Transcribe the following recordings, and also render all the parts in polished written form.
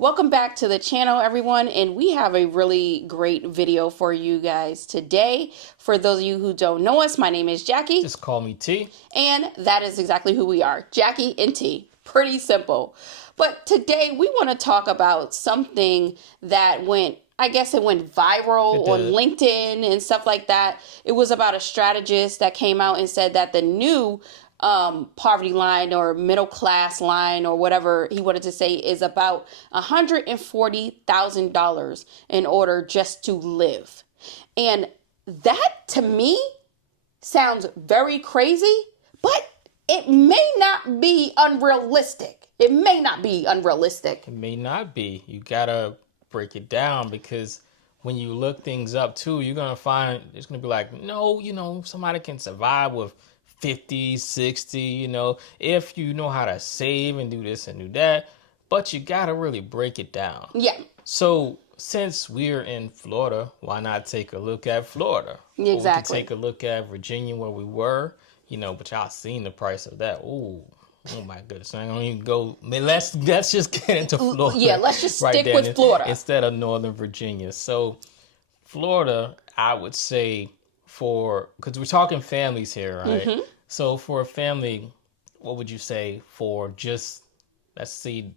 Welcome back to the channel, everyone, and we have a really great video for you guys today. For those of you who don't know us, my name is Jackie. Just call me T. And that is exactly who we are, Jackie and T. Pretty simple. But today we want to talk about something that went viral on LinkedIn and stuff like that. It was about a strategist that came out and said that the new poverty line or middle class line or whatever he wanted to say is about $140,000 in order just to live. And that to me sounds very crazy, but it may not be unrealistic. It may not be. You gotta break it down, because when you look things up too, you're gonna find it's gonna be like, no, somebody can survive with 50, 60, if you know how to save and do this and do that, but you gotta really break it down. Yeah. So since we're in Florida, why not take a look at Florida? Exactly. Or we can take a look at Virginia where we were, but y'all seen the price of that. Ooh. Oh my goodness! I don't even go. Let's just get into Florida. Yeah, let's just stick with Florida instead of Northern Virginia. So, Florida, I would say, because we're talking families here, right? Mm-hmm. So, for a family, what would you say for just, let's see,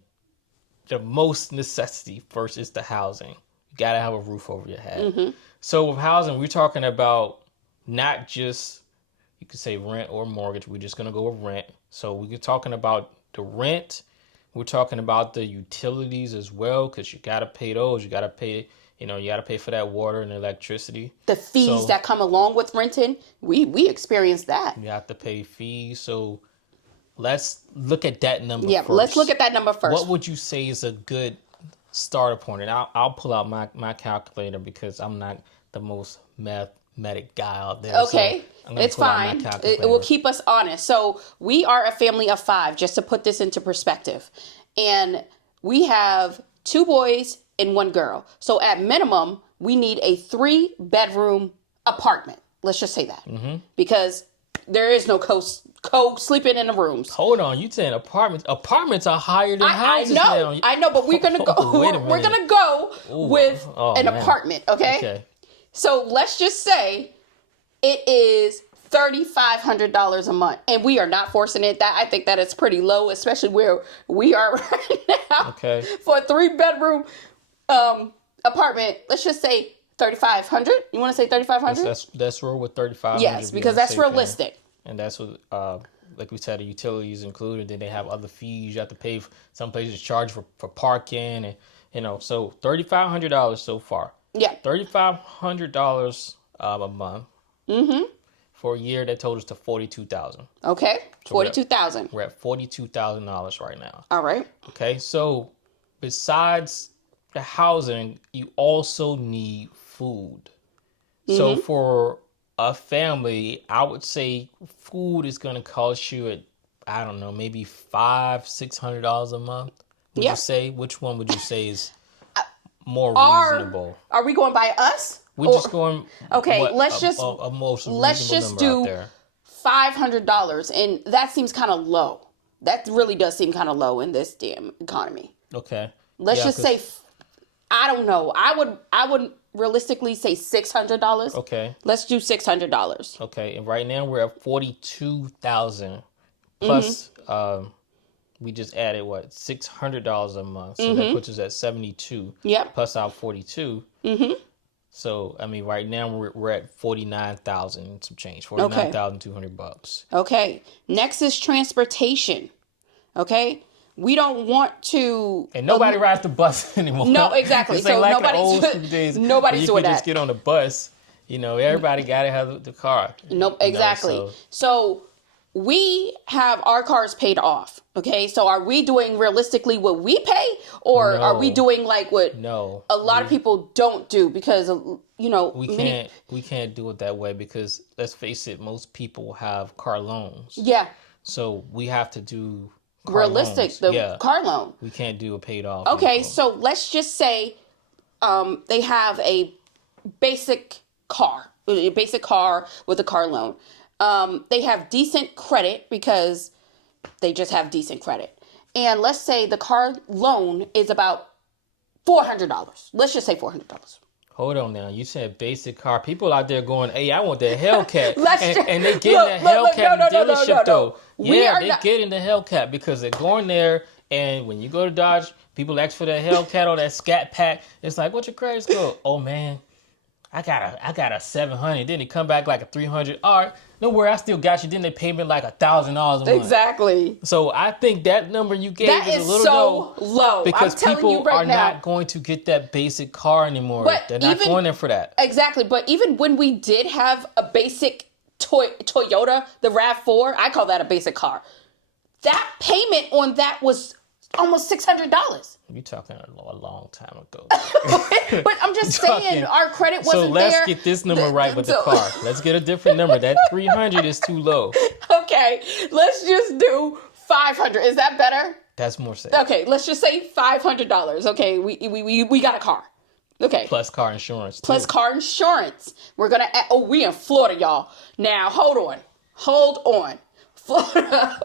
the most necessity first is the housing. You gotta have a roof over your head. Mm-hmm. So, with housing, we're talking about not just, you could say rent or mortgage. We're just gonna go with rent. So we're talking about the rent. We're talking about the utilities as well, because you got to pay those. You got to pay, you got to pay for that water and electricity. The fees that come along with renting, we experienced that. You have to pay fees. So let's look at that number first. Yeah, let's look at that number first. What would you say is a good starter point? And I'll pull out my calculator, because I'm not the most mathematic guy out there. Okay. So it's fine. It will keep us honest. So we are a family of 5, just to put this into perspective. And we have 2 boys and 1 girl. So at minimum, we need a 3-bedroom apartment. Let's just say that. Mm-hmm. Because there is no co-sleeping in the rooms. Hold on. You saying apartments? Apartments are higher than houses now. I know, but we're going to go. We're going to go with an apartment. Okay. So let's just say it is $3,500 a month, and we are not forcing it. I think that it's pretty low, especially where we are right now. Okay. For a 3-bedroom apartment, let's just say $3,500. You want to say $3,500? Let's roll with $3,500. Yes, because that's realistic. And that's what, like we said, the utilities included. Then they have other fees you have to pay. Some places charge for parking, and so $3,500 so far. Yeah. $3,500 a month. Mm-hmm. For a year, that totals to $42,000. Okay. So $42,000. We're at $42,000 right now. All right. Okay. So besides the housing, you also need food. Mm-hmm. So for a family, I would say food is going to cost you I don't know, maybe $500-$600 a month. Would you say? Which one would you say is more reasonable? Are we going by us? We're just going. Okay, let's just do $500, and that seems kind of low. That really does seem kind of low in this damn economy. Okay. Let's just say, I don't know. I would realistically say $600. Okay. Let's do $600. Okay, and right now we're at $42,000 plus. Mm-hmm. We just added $600 a month, so that puts us at $72. Yep. Plus our $42. Mm-hmm. So, right now we're at $49,000 and some change. $49,200. Okay. Next is transportation. Okay. We don't want to. And nobody rides the bus anymore. No, exactly. So like nobody's nobody's doing that. You just get on the bus. Everybody got to have the car. Nope. Exactly. So we have our cars paid off. Okay. So are we doing realistically what we pay, or are we doing like what a lot of people don't do? Because, we can't do it that way, because let's face it, most people have car loans. Yeah. So we have to do car loan. We can't do a paid off. Okay. So let's just say, they have a basic car with a car loan. They have decent credit because they just have decent credit. And let's say the car loan is about $400. Let's just say $400. Hold on now. You said basic car. People out there going, hey, I want that Hellcat. Let's and they getting the Hellcat dealership, though. We are They not- getting the Hellcat because they're going there, and when you go to Dodge, people ask for that Hellcat or that Scat Pack. It's like, what's your credit score? Oh, man, I got a 700. Then they come back like a 300. All right, don't worry, I still got you. Then they pay me like $1,000 a month. Exactly. So I think that number you gave That is a is little so low. because I'm telling people you right are now. not going to get that basic car anymore. But They're not even- going there for that. Exactly. But even when we did have a basic Toyota, the RAV4, I call that a basic car. That payment on that was almost $600. You're talking a long time ago. But I'm just saying, our credit wasn't So let's there. get this number right with the car. Let's get a different number. That 300 is too low. Okay, let's just do 500. Is that better? That's more safe. Okay, let's just say $500. Okay, we got a car. Okay. Plus car insurance. Too. Plus car insurance. We're gonna. We in Florida, y'all. Now hold on. Florida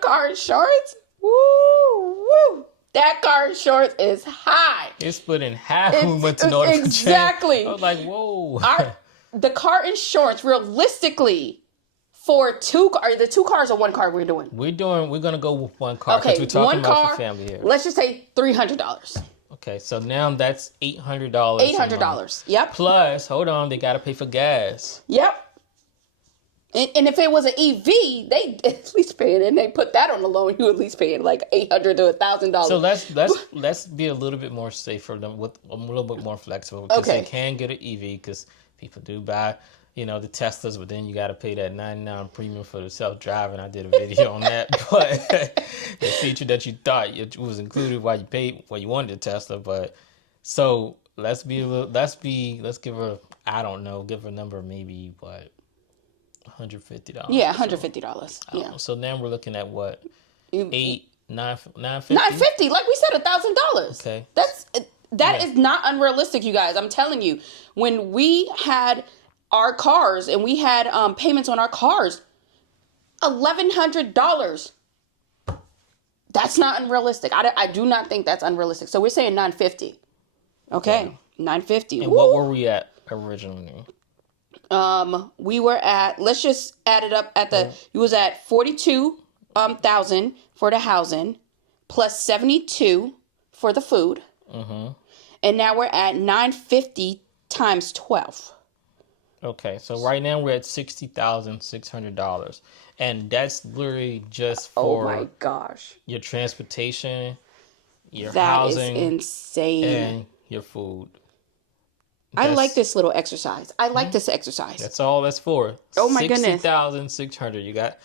car insurance. Woo. That car insurance is high. It's split in half when we went to North Virginia. Exactly. I was like, whoa. The car insurance, realistically, for the two cars or one car we're doing? We're gonna go with one car because Okay, we're talking one about car. the family here. Let's just say $300. Okay, so now that's $800. $800. Yep. Plus, hold on, they gotta pay for gas. Yep. And if it was an EV, they at least pay it, and they put that on the loan. You at least pay it like $800 to $1,000. So let's be a little bit more safer than with a little bit more flexible because Okay. they can get an EV because people do buy the Teslas, but then you got to pay that $99 premium for the self-driving. I did a video on that, but the feature that you thought it was included while you wanted a Tesla. But so let's give her give a number maybe what. $150. Yeah, $150. Yeah. So then we're looking at what? $950? $950, like we said, $1,000. Okay. That is not unrealistic, you guys. I'm telling you, when we had our cars and we had payments on our cars, $1,100. That's not unrealistic. I do not think that's unrealistic. So we're saying $950. Okay, $950. And what were we at originally? We were at, let's just add it up you was at 42,000 for the housing plus 72 for the food. Mm-hmm. And now we're at 950 times 12. Okay, so right now we're at $60,600, and that's literally just for Oh my gosh, your transportation, your that housing, is insane. and your food. I like this little exercise. This exercise. That's all that's for. Oh my goodness. $60,600. You got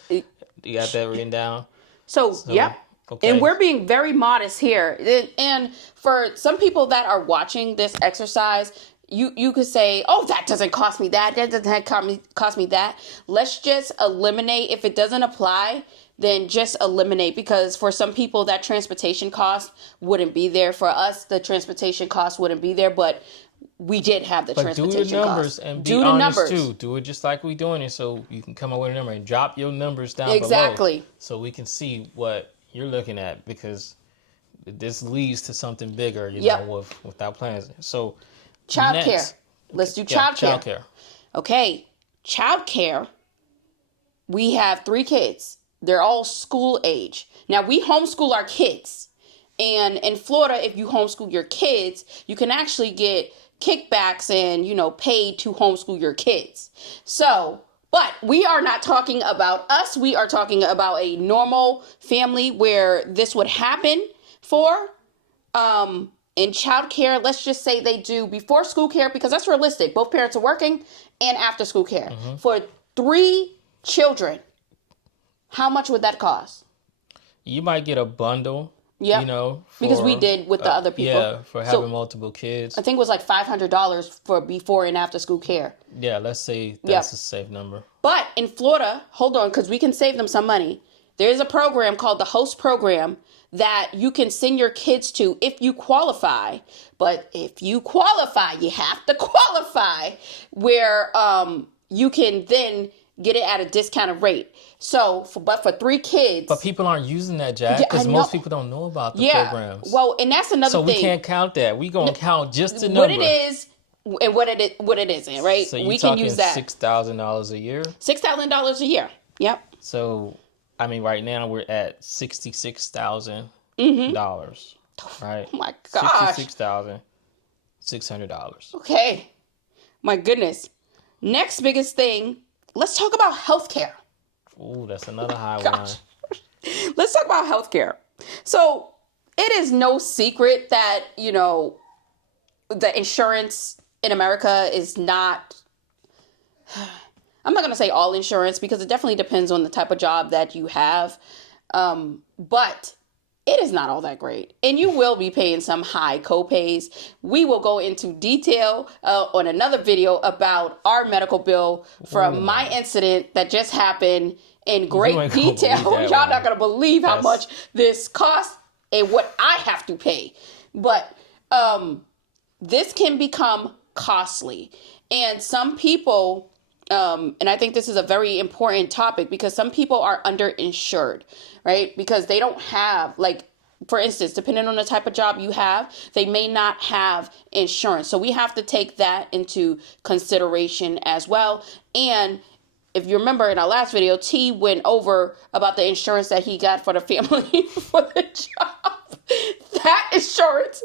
that written down? So yep. Okay. And we're being very modest here. And for some people that are watching this exercise, you could say, oh, that doesn't cost me that. That doesn't cost me that. Let's just eliminate. If it doesn't apply, then just eliminate. Because for some people, that transportation cost wouldn't be there. For us, the transportation cost wouldn't be there. But we did have the transportation do the numbers cost. and be honest too. Do it just like we doing it, so you can come up with a number and drop your numbers down below, so we can see what you're looking at, because this leads to something bigger, without plans. So, Childcare. Let's do childcare. Childcare. Okay, childcare. We have 3 kids. They're all school age. Now we homeschool our kids, and in Florida, if you homeschool your kids, you can actually get kickbacks and, paid to homeschool your kids. So, but we are not talking about us. We are talking about a normal family where this would happen for. In childcare, let's just say they do before school care, because that's realistic. Both parents are working, and after school care. Mm-hmm. For 3 children, how much would that cost? You might get a bundle. Yeah, because we did with the other people. Yeah, for having multiple kids. I think it was like $500 for before and after school care. Yeah, let's say that's a safe number. But in Florida, hold on, because we can save them some money. There is a program called the HOST program that you can send your kids to if you qualify. But if you qualify, you have to qualify, where you can then get it at a discounted rate. So, but for 3 kids. But people aren't using that, Jack, because most people don't know about the programs. Well, and that's another thing. So we can't count that. We gonna count just the number. What it is and what it isn't, right? So we can use that. $6,000 a year. $6,000 a year. Yep. So I mean, right now we're at $66,000. Right. Oh my gosh. $66,600. Okay. My goodness. Next biggest thing. Let's talk about healthcare. Ooh, that's another high one. Let's talk about healthcare. So it is no secret that, the insurance in America is not, I'm not going to say all insurance because it definitely depends on the type of job that you have. But it is not all that great. And you will be paying some high copays. We will go into detail on another video about our medical bill from my incident that just happened in great detail. Y'all not going to believe how much this costs and what I have to pay. But this can become costly. And some people, and I think this is a very important topic because some people are underinsured, right? Because they don't have, for instance, depending on the type of job you have, they may not have insurance. So we have to take that into consideration as well. And if you remember in our last video, T went over about the insurance that he got for the family for the job. That insurance,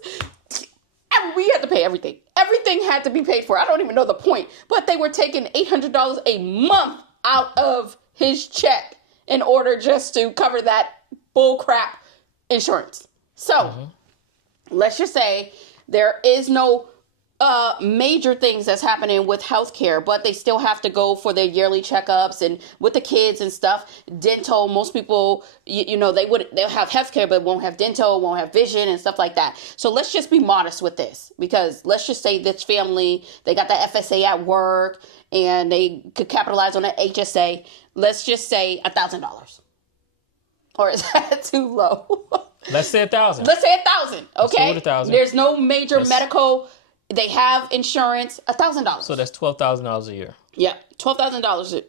and we had to pay everything. Everything had to be paid for. I don't even know the point. But they were taking $800 a month out of his check in order just to cover that bull crap insurance. So let's just say there is no major things that's happening with healthcare, but they still have to go for their yearly checkups and with the kids and stuff. Dental, most people, they'll have healthcare, but won't have dental, won't have vision and stuff like that. So let's just be modest with this because let's just say this family, they got the FSA at work and they could capitalize on the HSA. Let's just say $1,000. Or is that too low? Let's say 1,000. Let's say 1,000. Okay. 1,000. There's no major medical. They have insurance. $1,000. So that's $12,000 a year. Yeah, $12,000.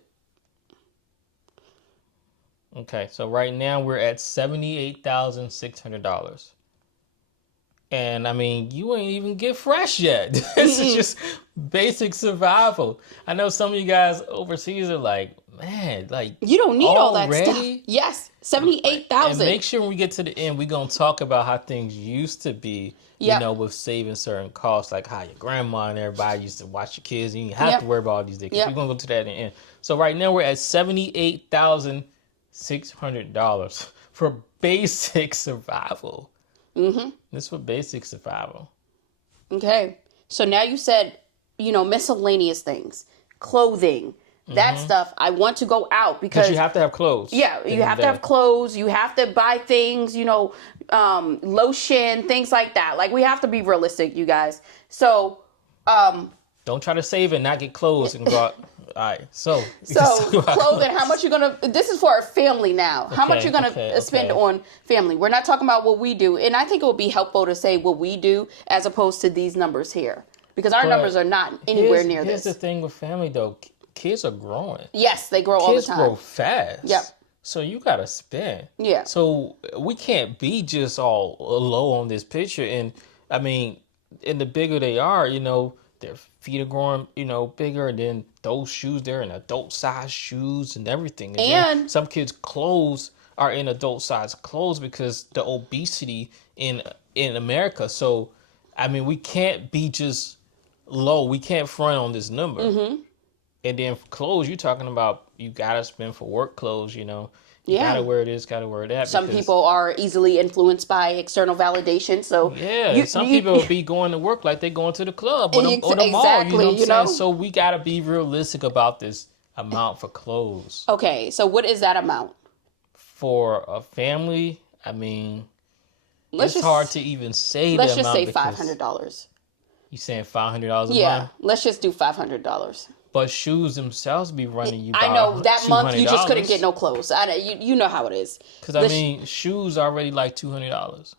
Okay, so right now we're at $78,600. And I mean, you ain't even get fresh yet. This is just basic survival. I know some of you guys overseas are like, man, you don't need all that stuff. Already? Yes, $78,000. And make sure when we get to the end, we're gonna talk about how things used to be. With saving certain costs, like how your grandma and everybody used to watch your kids, and you didn't have to worry about all these things. We're gonna go to that in the end. So right now we're at $78,600 for basic survival. This for basic survival. Okay, so now you said, miscellaneous things, clothing. That stuff, I want to go out because you have to have clothes. Yeah, you have to have clothes. You have to buy things, lotion, things like that. We have to be realistic, you guys. So, don't try to save and not get clothes and go out. All right, so clothing. How much you're gonna? This is for a family now. How much you're gonna spend on family? We're not talking about what we do, and I think it would be helpful to say what we do as opposed to these numbers here because our numbers are not anywhere near this. Here's the thing with family though. Kids are growing. Yes, they grow all the time. Kids grow fast. Yep. So you got to spend. Yeah. So we can't be just all low on this picture. And I mean, and the bigger they are, their feet are growing, bigger. And then those shoes, they're in adult size shoes and everything. And some kids' clothes are in adult size clothes because the obesity in America. So, I mean, we can't be just low. We can't front on this number. And then for clothes, you're talking about you gotta spend for work clothes, You gotta wear this, gotta wear that. Some people are easily influenced by external validation. So some people will be going to work like they're going to the club or the mall. You know what I'm saying? So we gotta be realistic about this amount for clothes. Okay, so what is that amount? For a family, I mean, it's hard to even say the amount. Let's just say $500. You saying $500 a month? Yeah, let's just do $500. But shoes themselves be running you. I know that month you just couldn't get no clothes. You know how it is. Because shoes already like $200.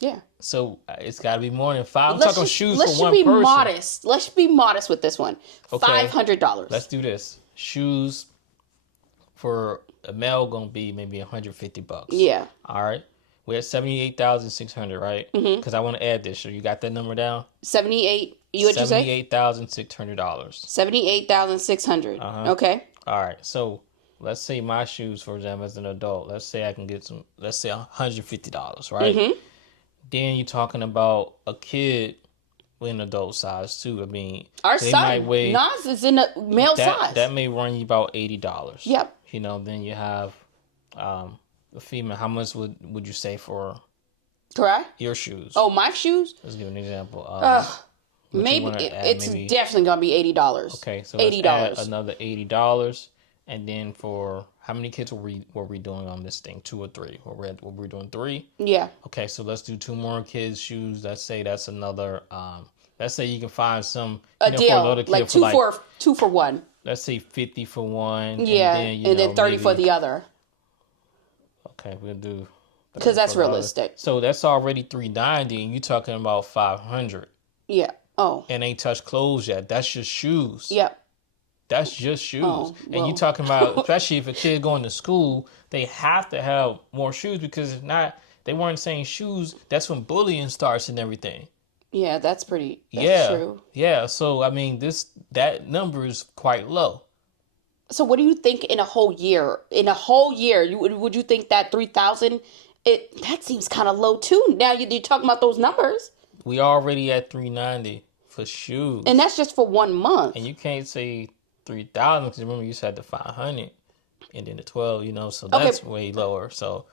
Yeah. So it's got to be more than $500. I'm talking shoes for one person. Let's be modest. Let's be modest with this one. $500. Let's do this. shoes for a male gonna be maybe $150. Yeah. All right. We're at 78,600, right? Because I want to add this. So you got that number down? 78. What'd you say? $78,600. 78,600. Okay. All right. So let's say my shoes, for example, as an adult, let's say I can get some, let's say $150, right? Then you're talking about a kid with an adult size too. I mean, our they son, might weigh, Nas, is in a male size. That may run you about $80. Yep. You know, then you have the female. How much would you say for correct your shoes? Oh, my shoes? Let's give an example. Maybe it's definitely gonna be $80. Okay, so $80. let's add another $80, and then for how many kids were we doing on this thing? 2 or 3? Were we doing 3? Yeah. Okay, so let's do 2 more kids' shoes. Let's say that's another. Let's say you can find some deal for a little kid like two for one. Let's say 50 for one. Yeah, and then 30 for the other. Okay, we'll do. Because that's realistic. So that's already $390, and you're talking about $500. Yeah. Oh. And ain't touched clothes yet. That's just shoes. Yep. That's just shoes. Oh, well. And you talking about, especially if a kid going to school, they have to have more shoes, because if not, they weren't saying shoes. That's when bullying starts and everything. Yeah, that's true. Yeah. So I mean, that number is quite low. So what do you think in a whole year? Would you think that 3,000? That seems kind of low too. Now you're talking about those numbers. We already at $390 for shoes, and that's just for 1 month. And you can't say 3,000 because remember you said the 500 and then the 12. You know, so that's way lower. So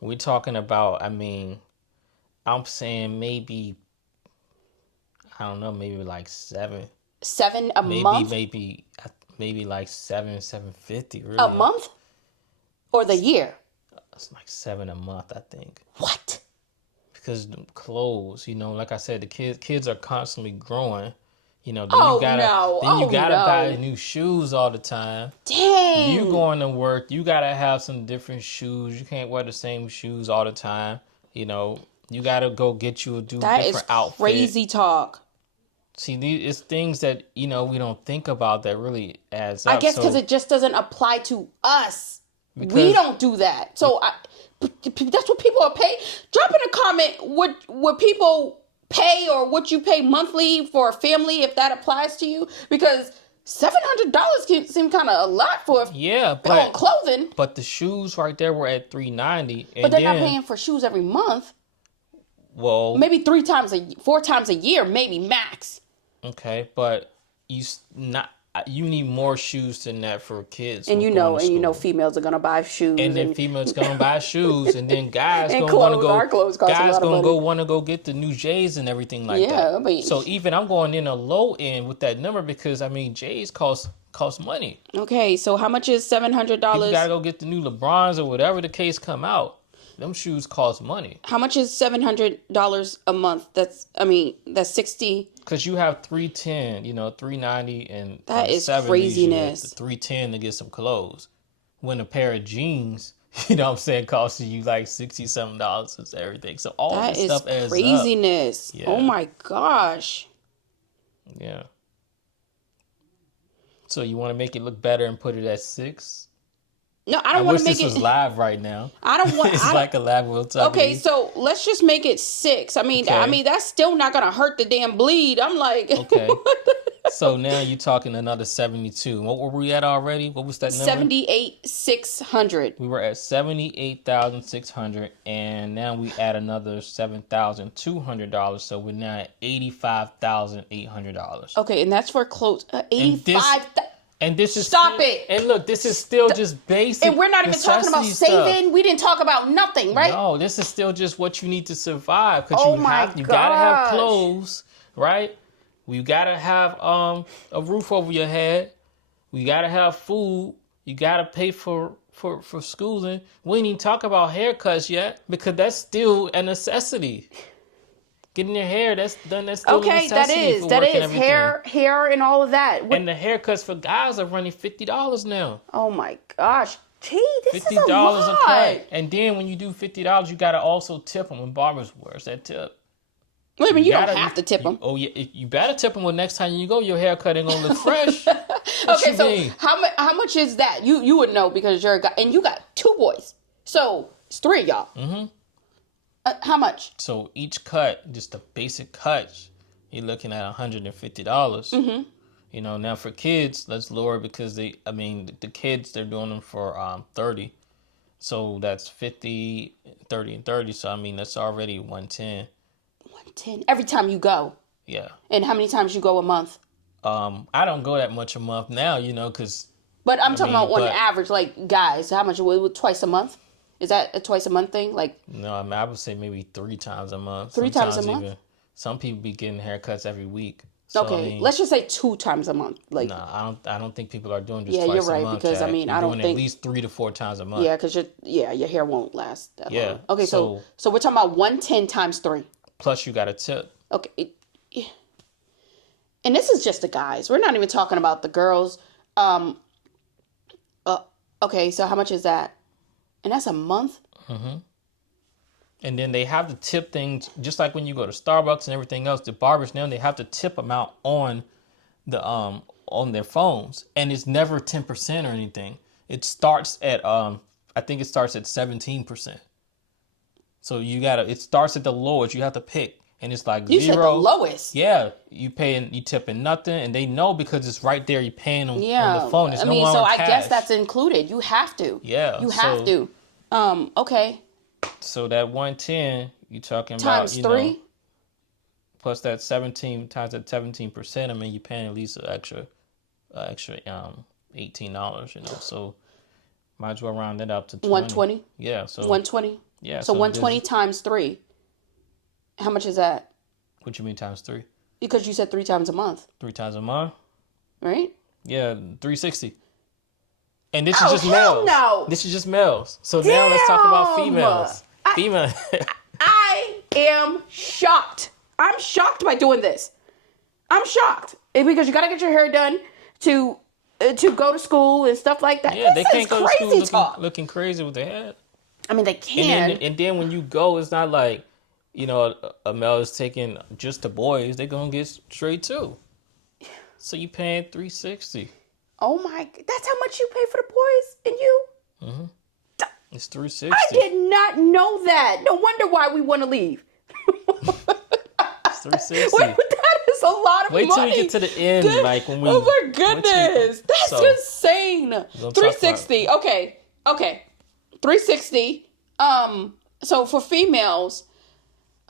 we're talking about. I mean, I'm saying maybe. I don't know, maybe like 7. 7 a month? Maybe like 750 really. A month? Or the year? It's like 7 a month, I think. What? Because the clothes, like I said, the kids are constantly growing. Then you gotta buy new shoes all the time. Dang. You going to work, you gotta have some different shoes. You can't wear the same shoes all the time. You gotta go get you a different outfit. That is crazy talk. See, it's things that, we don't think about that really adds up. I guess because it just doesn't apply to us. We don't do that. So that's what people are paying. Drop in a comment what people pay or what you pay monthly for a family, if that applies to you. Because $700 can seem kind of a lot for clothing. But the shoes right there were at $390. But they're not paying for shoes every month. Well, maybe 4 times a year, maybe max. Okay, but you need more shoes than that for kids. And females are gonna buy shoes. And then females gonna buy shoes, and then guys gonna want to go. Our clothes cost a lot of money. Want to go get the new J's and everything like that. I mean, so even I'm going in a low end with that number because I mean J's cost money. Okay, so how much is $700? You gotta go get the new LeBrons or whatever the case come out. Them shoes cost money. How much is $700 a month? That's 60. Because you have $310, $390 and that is craziness. $310 to get some clothes. When a pair of jeans, costs you like $60-something and everything. So all that stuff adds up. That is craziness. Yeah. Oh my gosh. Yeah. So you want to make it look better and put it at 6? No, I don't want to make it. This is live right now. I don't want. It's like a live. We'll talk. Okay, so let's just make it 6. I mean, that's still not gonna hurt the damn bleed. I'm like, okay. So now you're talking another 72. What were we at already? What was that number? 78,600. We were at 78,600, and now we add another $7,200. So we're now at $85,800. Okay, and that's for clothes. 85. And this is it. And look, this is still just basic. And we're not even talking about saving. Stuff. We didn't talk about nothing, right? No, this is still just what you need to survive. Because you gotta have clothes, right? You gotta have a roof over your head. We gotta have food. You gotta pay for schooling. We didn't even talk about haircuts yet because that's still a necessity. Getting your hair, that's still a necessity. That is hair and all of that. And the haircuts for guys are running $50 now. Oh my gosh. Gee, this is a $50 lot. a cut. And then when you do $50, you gotta also tip them when barbers. Where's that tip? Wait a minute, you don't have to tip them. Oh yeah, you better tip them when next time you go, your haircut ain't gonna look fresh. Okay, so how much is that? You would know because you're a guy, and you got 2 boys, so it's 3 of y'all. Mm-hmm. How much? So each cut, just the basic cuts, you're looking at $150. Mm-hmm. You know, now for kids, let's lower because the kids, they're doing them for $30. So that's 50, 30, and 30. So, I mean, that's already 110. 110 every time you go? Yeah. And how many times you go a month? I don't go that much a month now, you know, because... But I'm talking about on average, like, guys, how much? Twice a month? Is that a twice a month thing? Like, no, I mean, I would say maybe 3 times a month. 3 times a month? Some people be getting haircuts every week. So, okay, I mean, let's just say 2 times a month. Like, no, I don't think people are doing just twice you're right, a month. Because Chad. I mean, you're I don't doing think at least 3 to 4 times a month. Yeah, because your hair won't last that long. Okay, so we're talking about 110 times 3. Plus, you got a tip. Okay, and this is just the guys. We're not even talking about the girls. Okay, so how much is that? And that's a month. Mm-hmm. And then they have to tip things, just like when you go to Starbucks and everything else. The barbers now, they have to tip amount on the on their phones, and it's never 10% or anything. It starts at I think it starts at 17%. So it starts at the lowest. You have to pick, and it's like you 0. Said the lowest. Yeah, you tipping nothing, and they know because it's right there. You paying them on the phone. It's no longer I cash. guess that's included. You have to. Yeah, you have to. Okay. So that 110, you talking times about 3. Know, plus that 17 times that 17%. I mean, you're paying at least an extra $18. You know, so might as well round it up to 20. 120. Yeah. So 120. Yeah. So 120 times 3. How much is that? What you mean times 3? Because you said 3 times a month. 3 times a month. Right. Yeah, 360. And this is just males. No. This is just males. So now let's talk about females. I am shocked. I'm shocked by doing this. I'm shocked. Because you got to get your hair done to go to school and stuff like that. Yeah, this they can't go to school looking crazy with their hair. I mean, they can. And then when you go, it's not like, you know, a male is taking just the boys. They're going to get straight too. So you paying $360. Oh my, that's how much you pay for the boys and you? Mm-hmm. It's $360. I did not know that. No wonder why we want to leave. It's $360. Wait, that is a lot of money. Wait till we get to the end, like when we. Oh my goodness, that's insane. $360. Okay. $360. So for females,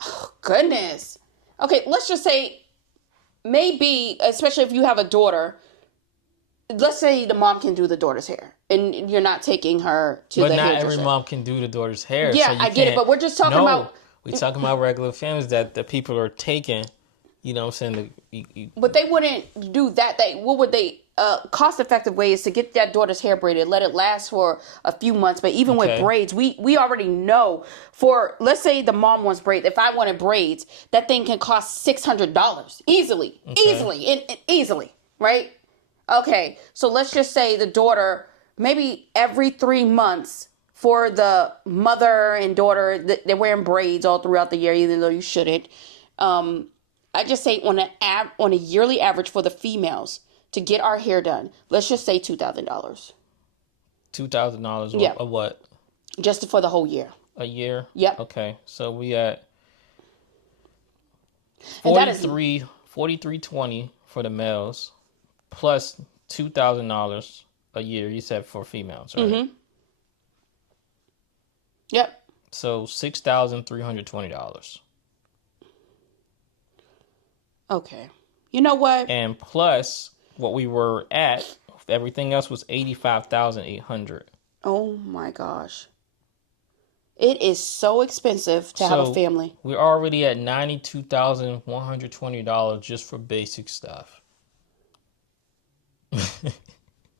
oh goodness. Okay, let's just say maybe, especially if you have a daughter. Let's say the mom can do the daughter's hair, and you're not taking her to the hairdresser. But not every mom can do the daughter's hair. Yeah, so I get it, but we're just talking about... We're talking about regular families that the people are taking, you know what I'm saying? But they wouldn't do that. What would they... cost-effective way is to get that daughter's hair braided, let it last for a few months. But even with braids, we already know for... Let's say the mom wants braids. If I wanted braids, that thing can cost $600. Easily. Easily. Right? Okay, so let's just say the daughter, maybe every 3 months for the mother and daughter, they're wearing braids all throughout the year, even though you shouldn't. I just say on a yearly average for the females to get our hair done, let's just say $2,000. $2,000 yeah. Of what? Just for the whole year. A year? Yep. Okay, so we at $43.20 for the males. Plus $2,000 a year, you said, for females, right? Mm-hmm. Yep. So $6,320. Okay. You know what? And plus what we were at, everything else was $85,800. Oh my gosh. It is so expensive to have a family. We're already at $92,120 just for basic stuff.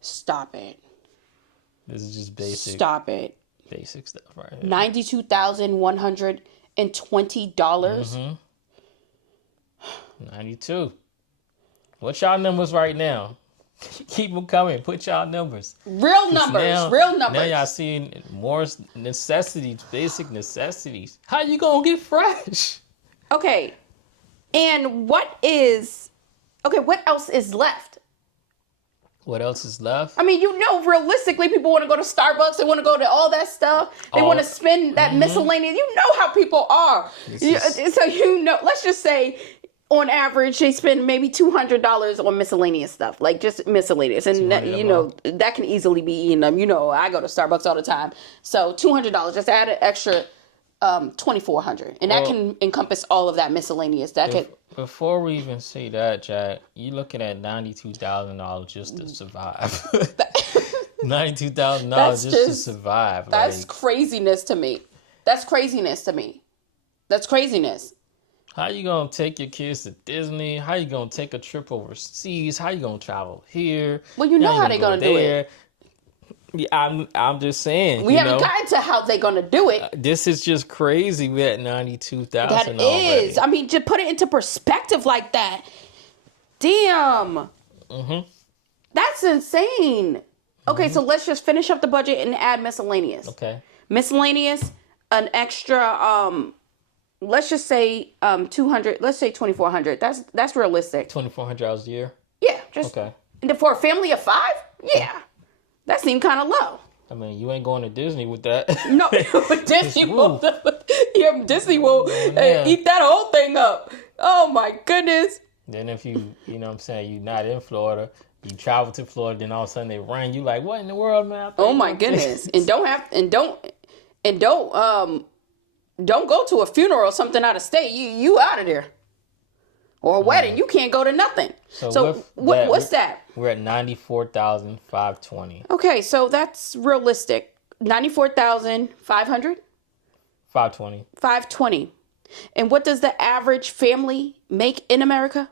Stop it. This is just basic. Stop it. Basic stuff right here. $92,120. Mm-hmm. 92. What's y'all numbers right now? Keep them coming. Put y'all numbers. Real numbers. Now y'all seeing more necessities, basic necessities. How you gonna get fresh? Okay. And what else is left? What else is left? I mean, realistically, people want to go to Starbucks. They want to go to all that stuff. They want to spend that miscellaneous. You know how people are. Let's just say, on average, they spend maybe $200 on miscellaneous stuff, like just miscellaneous. And, that can easily be eaten up. I go to Starbucks all the time. So $200, just add an extra $2,400. And that can encompass all of that miscellaneous. Before we even say that, Jack, you're looking at $92,000 just to survive. $92,000 just to survive. That's craziness to me. That's craziness. How you gonna take your kids to Disney? How you gonna take a trip overseas? How you gonna travel here? Well, how they gonna do it. Yeah, I'm just saying. We haven't gotten to how they're gonna do it. This is just crazy. We're at $92,000. That is. I mean, just put it into perspective like that. Damn. That's insane. Okay, so let's just finish up the budget and add miscellaneous. Okay. Miscellaneous, an extra. Let's just say 200. Let's say 2,400. That's realistic. $2,400 a year. Yeah. Just okay. And for a family of 5, yeah. That seemed kind of low. I mean, you ain't going to Disney with that. No, Disney will. Disney will eat that whole thing up. Oh my goodness. Then if you know what I'm saying, you're not in Florida, you travel to Florida, then all of a sudden they rain. You like, what in the world, man? Oh my goodness. And don't go to a funeral or something out of state. You out of there. Or a wedding, you can't go to nothing. So what's that? We're at $94,520. Okay, so that's realistic. $94,500? 520. 520. And what does the average family make in America?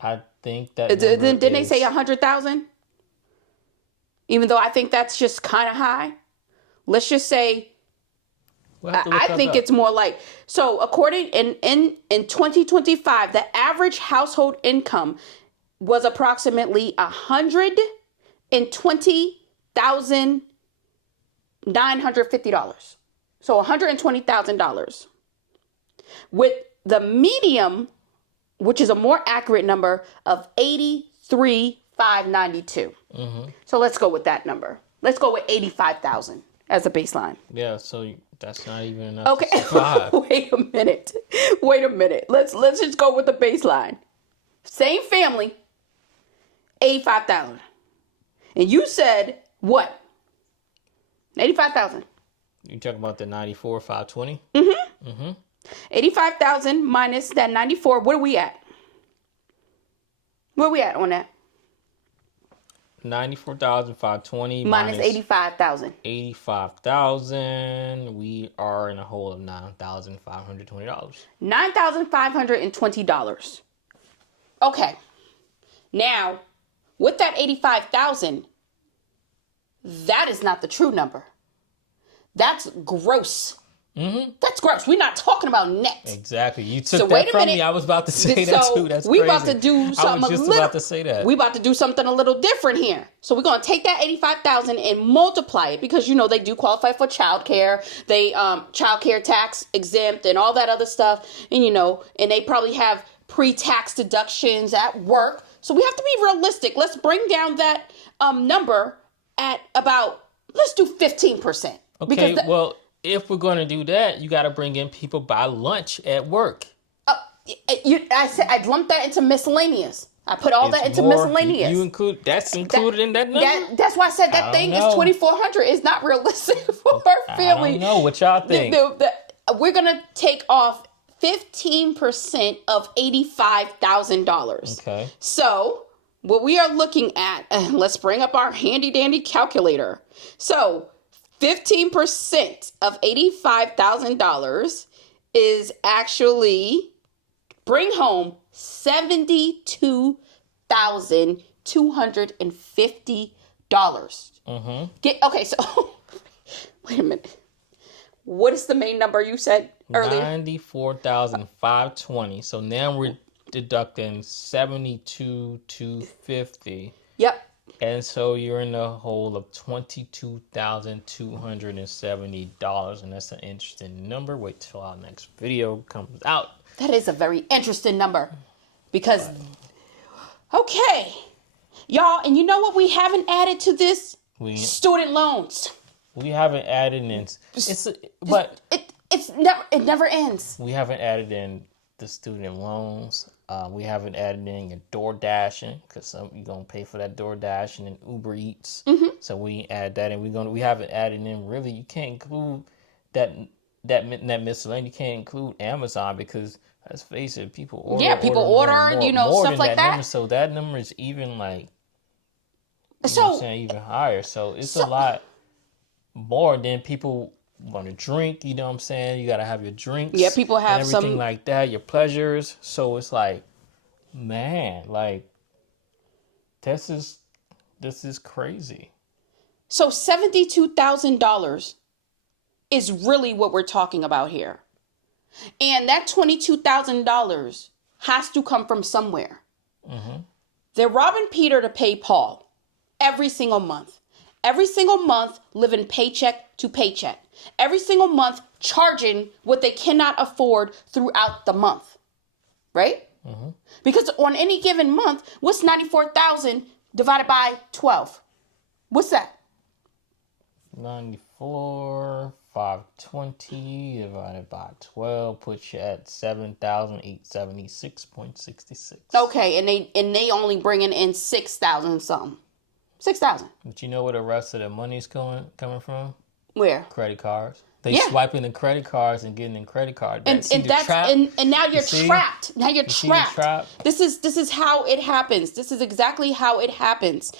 I think that didn't they say 100,000? Even though I think that's just kind of high. Let's just say I think it's more like, so according in 2025, the average household income was approximately $120,950. So $120,000. With the medium, which is a more accurate number, of $83,592. So let's go with that number. Let's go with 85,000 as a baseline. Yeah, so that's not even enough. Okay, to survive. Wait a minute. Let's just go with the baseline. Same family, 85,000, and you said what? 85,000. You talking about the 94,520? 85,000 minus that 94. What are we at? Where are we at on that? 94,520 minus 85,000. 85,000. We are in a hole of $9,520. $9,520. Okay. Now, with that 85,000, that is not the true number. That's gross. That's gross. We're not talking about net. Exactly. You took that from me. I was about to say that too. That's crazy. We about to do something. I was just about to say that. We about to do something a little different here. So we're gonna take that 85,000 and multiply it, because they do qualify for childcare. They childcare tax exempt and all that other stuff. And and they probably have pre-tax deductions at work. So we have to be realistic. Let's bring down that number at about, let's do 15%. Okay. If we're going to do that, you got to bring in people buy lunch at work. I said I'd lump that into miscellaneous. I put all that into miscellaneous. That's included in that number? That's why I said that thing is 2,400. It's not realistic for our family. I don't know what y'all think. We're going to take off 15% of $85,000. Okay. So what we are looking at, let's bring up our handy dandy calculator. So 15% of $85,000 is actually bring home $72,250. Okay, so wait a minute. What is the main number you said earlier? 94,520. So now we're deducting 72,250. Yep. And so you're in the hole of $22,270, and that's an interesting number. Wait till our next video comes out. That is a very interesting number, because okay, Y'all, and you know what we haven't added to this? Student loans. We haven't added in. It never ends. We haven't added in the student loans. We haven't added in your door dashing because you're gonna pay for that door dashing and Uber Eats. Mm-hmm. So we add that, and we haven't added in really. You can't include that miscellaneous. You can't include Amazon because let's face it, people order. Yeah, people order, more stuff like that. Number, so that number is even like. You know what I'm saying, even higher. So it's a lot more than people want to drink. You know what I'm saying? You got to have your drinks. Yeah, people have and everything like that, your pleasures. So it's like, man, like this is crazy. So $72,000 is really what we're talking about here. And that $22,000 has to come from somewhere. Mm-hmm. They're robbing Peter to pay Paul. Every single month. Every single month, living paycheck to paycheck. Every single month, charging what they cannot afford throughout the month. Right? Mm-hmm. Because on any given month, what's 94,000 divided by 12? What's that? 94,520 divided by 12 puts you at 7,876.66. Okay, and they only bringing in 6,000 something. 6,000. But you know where the rest of the money's coming from? Where? Credit cards. They swiping the credit cards and getting in credit card debt. And now you're trapped. Now you're trapped. This is how it happens. This is exactly how it happens.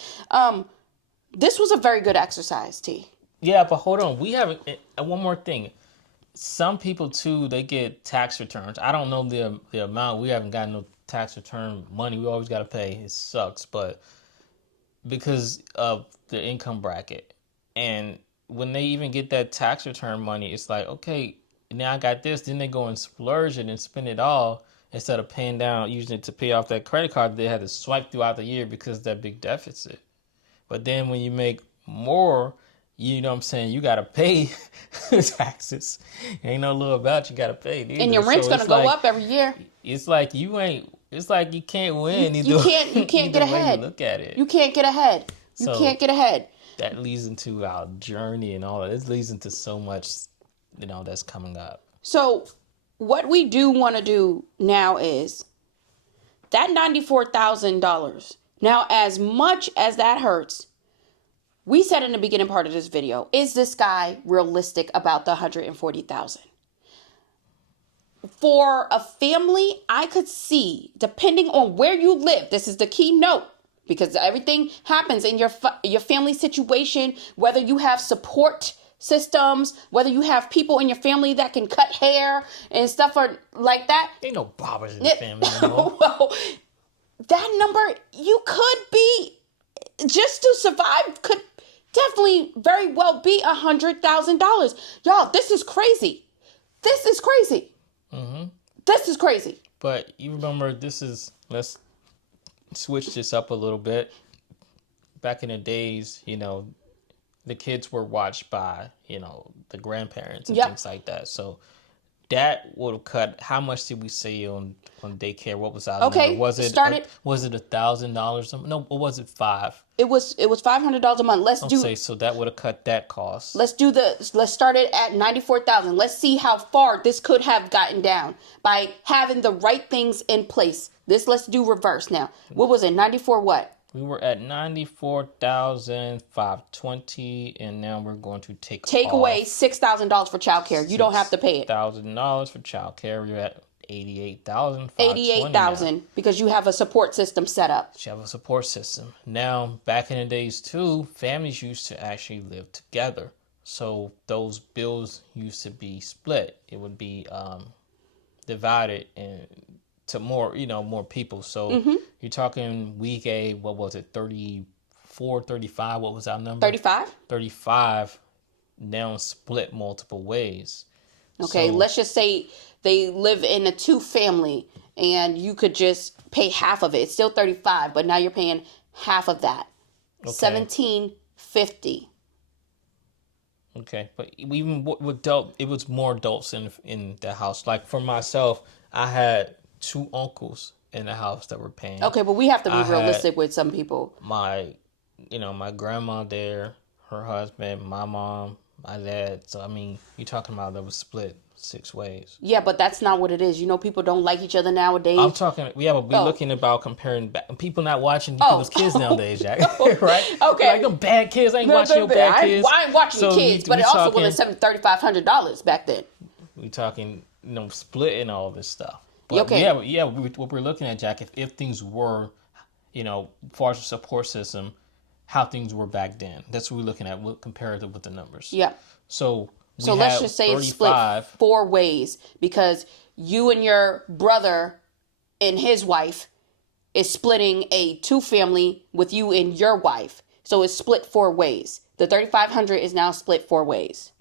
This was a very good exercise, T. Yeah, but hold on. We have one more thing. Some people too, they get tax returns. I don't know the amount. We haven't gotten no tax return money. We always got to pay. It sucks, but because of the income bracket. And when they even get that tax return money, it's like, okay, now I got this. Then they go and splurge it and spend it all instead of paying down, using it to pay off that credit card they had to swipe throughout the year because of that big deficit. But then when you make more, you know what I'm saying, you got to pay taxes. Ain't no little about you got to pay. Either. And your rent's going to go up every year. It's like you can't win. You can't get ahead. Look at it. You can't get ahead. You can't get ahead. That leads into our journey and all that. It leads into so much, that's coming up. So what we do want to do now is that $94,000. Now, as much as that hurts, we said in the beginning part of this video, is this guy realistic about the $140,000? For a family, I could see, depending on where you live, this is the key note, because everything happens in your family situation, whether you have support systems, whether you have people in your family that can cut hair and stuff like that. Ain't no barbers in the family anymore. Well, that number, you could be, just to survive, could definitely very well be $100,000. Y'all, this is crazy. This is crazy. Mm-hmm. This is crazy. But you remember, let's switch this up a little bit. Back in the days, the kids were watched by, the grandparents and things like that. So that would have cut. How much did we say on daycare? What was our number? Was it $1,000? No, or was it $500? It was $500 a month. So that would have cut that cost. Let's start it at $94,000. Let's see how far this could have gotten down by having the right things in place. Let's do reverse now. What was it? 94 what? We were at 94,520, and now we're going to take away $6,000 for childcare. You don't have to pay it. $6,000 for childcare. You're at 88,000. 88,000 because you have a support system set up. You have a support system. Now, back in the days too, families used to actually live together. So those bills used to be split. It would be divided to more people. So you're talking week A, what was it, 34, 35? What was our number? 35? 35 now split multiple ways. Okay, so let's just say they live in a 2-family and you could just pay half of it. It's still 35, but now you're paying half of that. Okay. $1,750. Okay, but even with it was more adults in the house. Like for myself, I had 2 uncles in the house that we're paying. Okay, but we have to be I realistic had with some people. my my grandma there, her husband, my mom, my dad. So I mean, you're talking about that was split 6 ways. Yeah, but that's not what it is. You know, people don't like each other nowadays. I'm talking, yeah, but we're Oh. looking about comparing people not watching Oh. people's kids nowadays, Jack. Right? Okay. Like them bad kids. I ain't watching your bad kids. I ain't watching So kids, but it also wasn't $3,500 back then. We talking, splitting all this stuff. But Okay. yeah. What we're looking at, Jack, if things were, as far as the support system, how things were back then. That's what we're looking at. Comparative with the numbers. Yeah. So let's just say it's split 4 ways because you and your brother and his wife is splitting a 2-family with you and your wife. So it's split 4 ways. The $3,500 is now split 4 ways.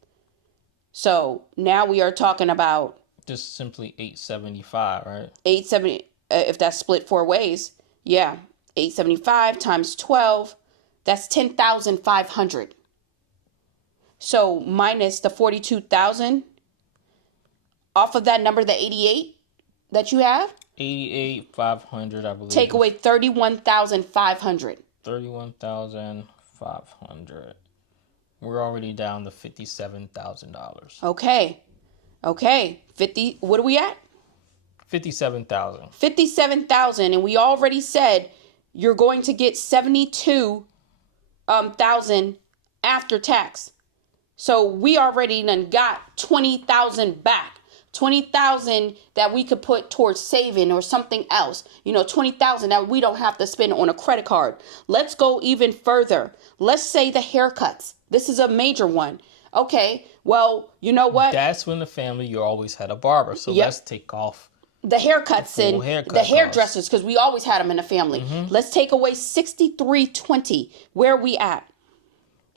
So now we are talking about just simply $875, right? $870. If that's split 4 ways, yeah, $875 times 12, that's $10,500. So minus the 42,000 off of that number, the 88 that you have. 88,500, I believe. Take away 31,500. 31,500. We're already down to $57,000. Okay. 50. What are we at? 57,000. 57,000, and we already said you're going to get 72,000 after tax. So we already done got 20,000 back. 20,000 that we could put towards saving or something else. 20,000 that we don't have to spend on a credit card. Let's go even further. Let's say the haircuts. This is a major one. Okay, well, you know what? That's when the family, you always had a barber. So let's take off the haircuts and the hairdressers because we always had them in the family. Mm-hmm. Let's take away 6,320. Where are we at?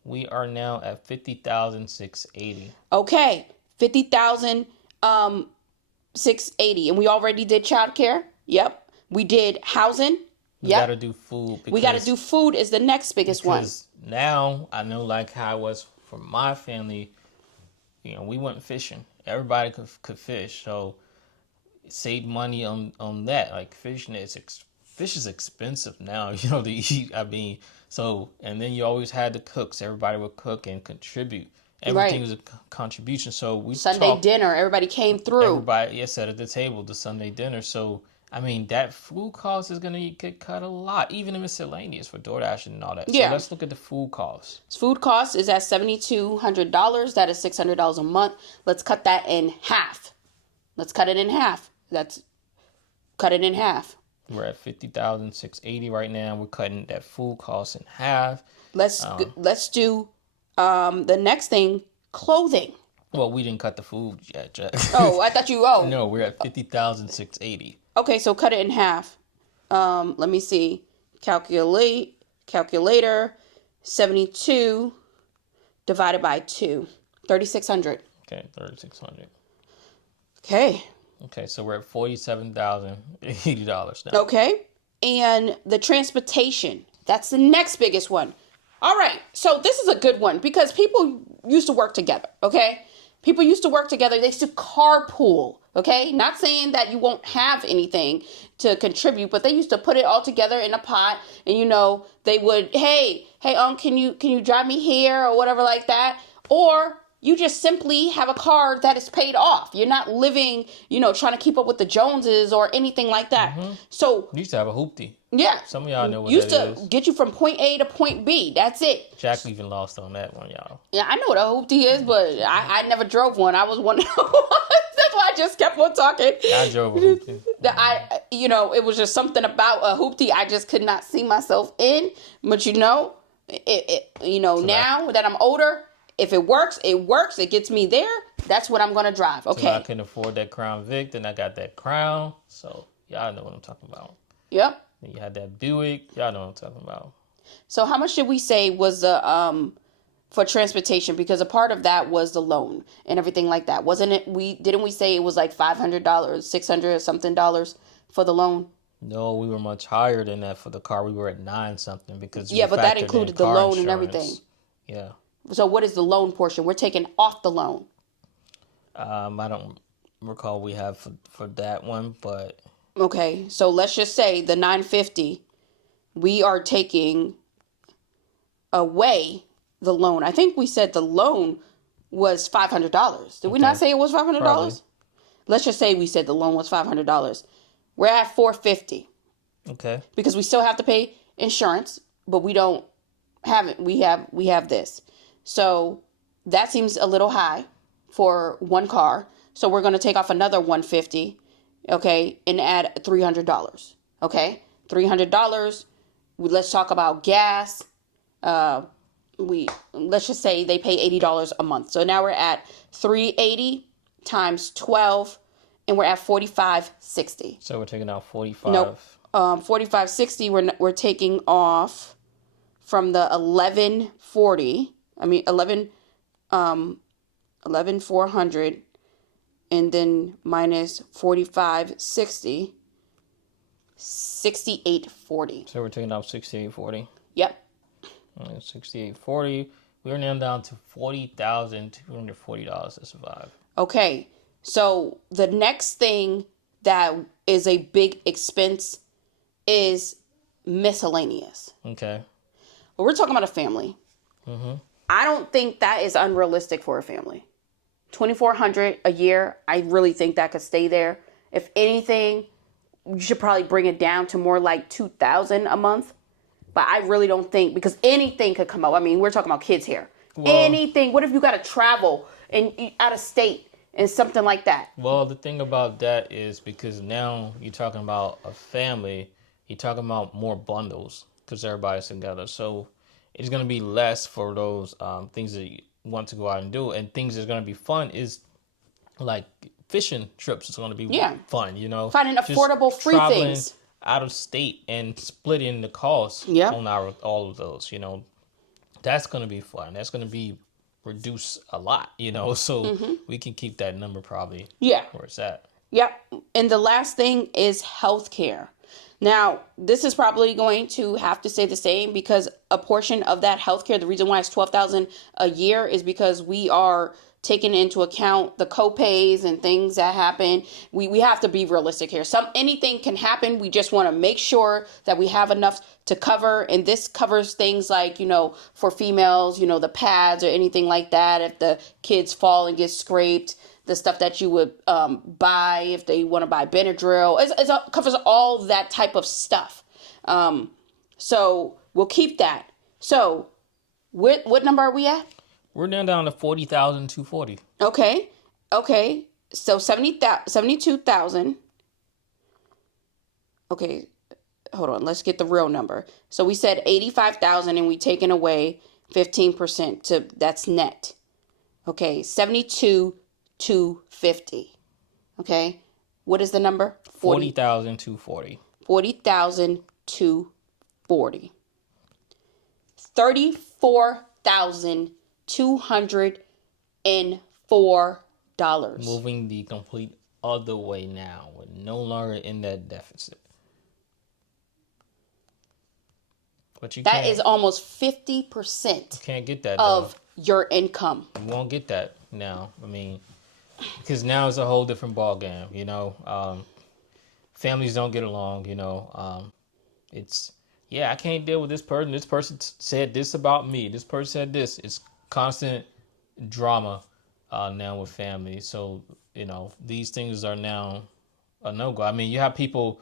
We are now at 50,680. Okay, 50,680, and we already did childcare. Yep, we did housing. We gotta do food. We gotta do food is the next biggest one. Now I know, like how it was for my family. We went fishing. Everybody could fish, so save money on that. Like fishing fish is expensive now. To eat. I mean. So, and then you always had the cooks. Everybody would cook and contribute. Everything was a contribution. So we Sunday dinner. Everybody came through. Everybody, sat at the table, the Sunday dinner. So, I mean, that food cost is going to get cut a lot, even in miscellaneous for DoorDash and all that. Yeah. So let's look at the food cost. Food cost is at $7,200. That is $600 a month. Let's cut that in half. Cut it in half. We're at 50,680 right now. We're cutting that food cost in half. Let's do the next thing, clothing. Well, we didn't cut the food yet, Jack. Oh, I thought you. Oh, no, we're at 50,680. Okay, so cut it in half. Let me see. Calculator. 72 divided by 2. 3,600. Okay, 3,600. Okay, so we're at $47,080 now. Okay, and the transportation. That's the next biggest one. All right, so this is a good one because people used to work together, okay? People used to work together. They used to carpool, okay? Not saying that you won't have anything to contribute, but they used to put it all together in a pot and, they would, hey, can you drive me here or whatever like that? Or you just simply have a car that is paid off. You're not living, trying to keep up with the Joneses or anything like that. Mm-hmm. So you used to have a hoopty. Yeah. Some of y'all know what used that is. Used to get you from point A to point B. That's it. Jack even lost on that one, y'all. Yeah, I know what a hoopty is, but I never drove one. I was one of the ones. That's why I just kept on talking. I drove a hoopty. It was just something about a hoopty I just could not see myself in. But now that I'm older, if it works, it works. It gets me there. That's what I'm going to drive. Okay. So I can afford that Crown Vic, then I got that Crown. So y'all know what I'm talking about. Yep. Then you had that Buick. Y'all know what I'm talking about. So how much did we say was the for transportation? Because a part of that was the loan and everything like that. Wasn't it? Didn't we say it was like $500, $600 something for the loan? No, we were much higher than that for the car. We were at 9 something because but that included the loan and everything. Yeah. So what is the loan portion? We're taking off the loan. I don't recall we have for that one, but Okay, so let's just say the 950, we are taking away the loan. I think we said the loan was $500. Did we not say it was $500? Probably. Let's just say we said the loan was $500. We're at $450 Okay. because we still have to pay insurance, but we don't have it. We have this. So that seems a little high for one car. So we're going to take off another $150, okay, and add $300. Okay? $300. Let's talk about gas. Let's just say they pay $80 a month. So now we're at $380 times 12, and we're at $45.60. So we're taking out 45. Nope. $45.60. We're taking off from the 1140. I mean 11,400, and then minus 45.60, 68.40. So we're taking off 68.40. Yep. 68.40. We're now down to $40,240 to survive. Okay. So the next thing that is a big expense is miscellaneous. Okay. But we're talking about a family. Mm-hmm. I don't think that is unrealistic for a family. $2,400 a year, I really think that could stay there. If anything, you should probably bring it down to more like $2,000 a month. But I really don't think, because anything could come up. I mean, we're talking about kids here. Well, anything. What if you got to travel and out of state and something like that? Well, the thing about that is because now you're talking about a family, you're talking about more bundles because everybody's together. So it's going to be less for those things that you want to go out and do. And things that's going to be fun is like fishing trips is going to be fun, you know. Finding affordable free things out of state and splitting the cost on all of those, you know. That's going to be fun. That's going to be reduced a lot, you know. So we can keep that number probably where it's at. Yep. And the last thing is healthcare. Now, this is probably going to have to stay the same because a portion of that healthcare, the reason why it's $12,000 a year is because we are taking into account the co-pays and things that happen. We have to be realistic here. Anything can happen. We just want to make sure that we have enough to cover. And this covers things like, you know, for females, you know, the pads or anything like that. If the kids fall and get scraped, the stuff that you would buy if they want to buy Benadryl. It covers all that type of stuff. So we'll keep that. So what number are we at? We're now down to $40,240. Okay. So 72,000. Okay, hold on. Let's get the real number. So we said 85,000, and we taken away 15% that's net. Okay, 72,250. Okay, what is the number? 40,240. 40,240. $34,204. Moving the complete other way now. We're no longer in that deficit. But that is almost 50%. You can't get that of your income. You won't get that now. I mean, because now it's a whole different ball game. You know, families don't get along. You know, it's I can't deal with this person. This person said this about me. This person said this. It's constant drama now with family. So you know, these things are now a no-go. I mean, you have people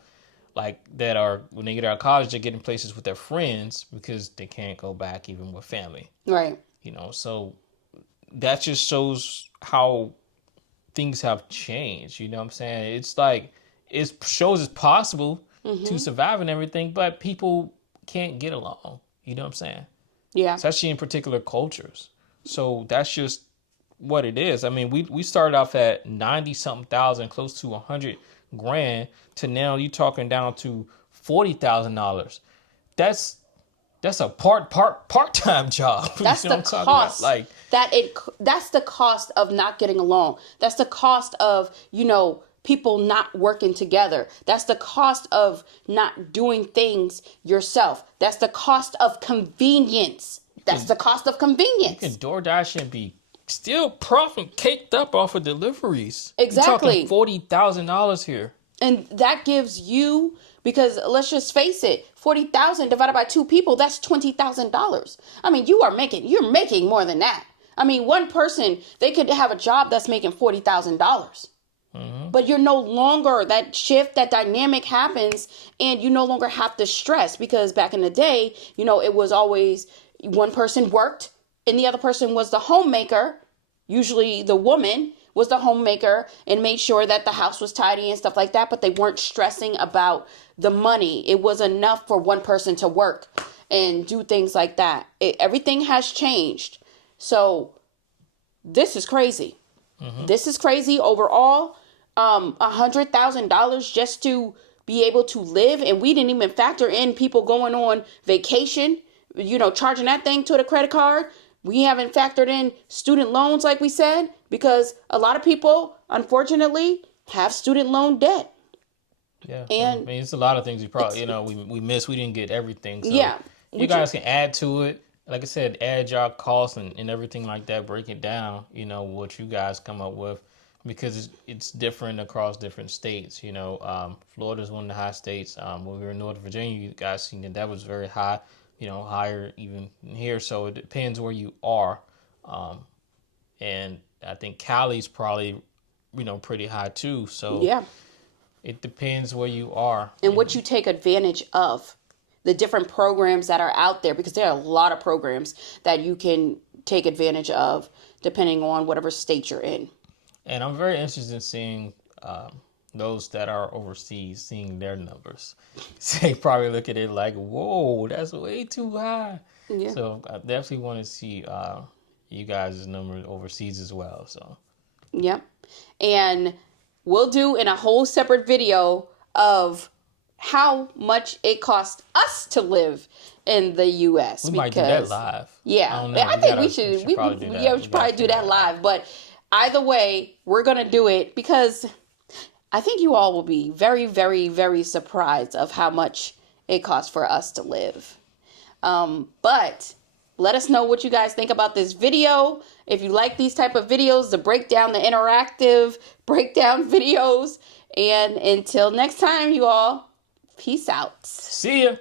like that are, when they get out of college, they're getting places with their friends because they can't go back even with family. Right. You know, so that just shows how things have changed. You know what I'm saying? It's like, it shows it's possible to survive and everything, but people can't get along. You know what I'm saying? Yeah. Especially in particular cultures. So that's just what it is. I mean, we started off at 90-something thousand, close to $100,000, to now you talking down to $40,000. That's a part-time job. That's the cost. Like that's the cost of not getting along. That's the cost of, you know, people not working together. That's the cost of not doing things yourself. That's the cost of convenience. That's the cost of convenience. You can DoorDash and be still profit caked up off of deliveries. Exactly. You're talking $40,000 here. And that gives you, because let's just face it, 40,000 divided by 2 people, that's $20,000. I mean, you're making more than that. I mean, one person, they could have a job that's making $40,000. But you're no longer, that shift, that dynamic happens, and you no longer have to stress, because back in the day, it was always one person worked and the other person was the homemaker. Usually the woman was the homemaker and made sure that the house was tidy and stuff like that, but they weren't stressing about the money. It was enough for one person to work and do things like that. Everything has changed. So this is crazy. This is crazy overall. $100,000 just to be able to live. And we didn't even factor in people going on vacation, charging that thing to the credit card. We haven't factored in student loans, like we said, because a lot of people, unfortunately, have student loan debt. Yeah. And I mean, it's a lot of things we probably, we missed. We didn't get everything. So yeah. You guys can add to it. Like I said, add your costs and everything like that. Break it down, what you guys come up with. Because it's different across different states. Florida's one of the high states. When we were in Northern Virginia, you guys seen that was very high, higher even here. So it depends where you are. And I think Cali's probably, pretty high too. So yeah, it depends where you are. And what you take advantage of, the different programs that are out there, because there are a lot of programs that you can take advantage of depending on whatever state you're in. And I'm very interested in seeing those that are overseas, seeing their numbers. They probably look at it like, whoa, that's way too high. Yeah. So I definitely want to see you guys' numbers overseas as well. So. Yep. And we'll do in a whole separate video of how much it costs us to live in the U.S. We might do that live. Yeah. I think we should probably do that live. But either way, we're going to do it because I think you all will be very, very, very surprised of how much it costs for us to live. But let us know what you guys think about this video. If you like these type of videos, the breakdown, the interactive breakdown videos. And until next time, you all, peace out. See ya.